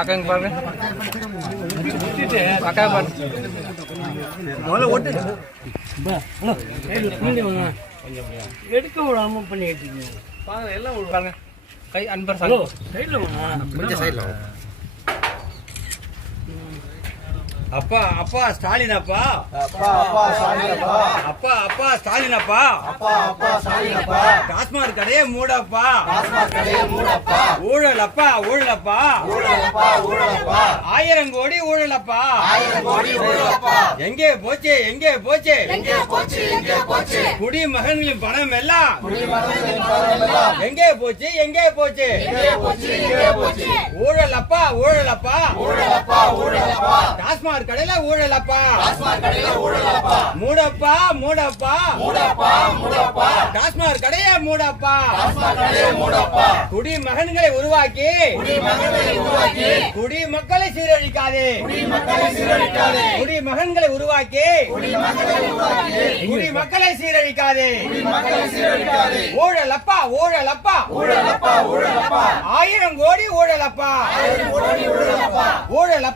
அக்காங்க பாருங்க அக்கா பாருங்க முதல்ல ஓட்டு எடுக்க விடாம பண்ணிட்டு பாருங்க எல்லாம் பாருங்க கை அன்பர் சார் சைட்ல கொஞ்சம் சைடுல அப்பா அப்பா ஸ்டாலின் அப்பா அப்பா அப்பா ஸ்டாலின் அப்பா அப்பா அப்பா ஸ்டாலின் அப்பா அப்பா அப்பா ஸ்டாலின் அப்பா டாஸ்மாக் கடையே மூடப்பா டாஸ்மாக் கடையை மூடப்பா ஊழல் அப்பா ஊழல் அப்பா ஊழலப்பா ஊழலப்பா 1000 கோடி ஊழல் அப்பா 1000 கோடி ஊழலப்பா எங்கே போச்சு எங்கே போச்சு எங்கே போச்சு எங்கே போச்சு குடிமகன்களின் பணம் எல்லாம் குடிமகன்களின் பணம் எல்லாம் எங்கே போச்சு எங்கே போச்சு எங்கே போச்சு எங்கே போச்சு ஊழல் அப்பா ஊழல் அப்பா ஊழலப்பா ஊழலப்பா டாஸ்மாக் கடையில ஊழல் அப்பா டாஸ்மாக் கடையில ஊழலப்பா மூடப்பா மூடப்பா மூடப்பா மூடப்பா டாஸ்மாக் கடையே மூடப்பா டாஸ்மாக் கடையை மூடப்பா குடிமகன்களை உருவாக்கி குடிமகன்களை உருவாக்கி குடிமக்களை சீரழிக்காதே குடிமக்களை சீரழிக்காதே குடிமகன்களை உருவாக்கி குடிமக்களை உருவாக்கி குடிமக்களை சீரழிக்காதே குடிமக்களை சீரழிக்காதே ஊழல் அப்பா ஊழல் அப்பா ஊழலப்பா ஊழலப்பா 1000 கோடி ஊழல் அப்பா 1000 கோடி ஊழலப்பா ஊழல் அப்பா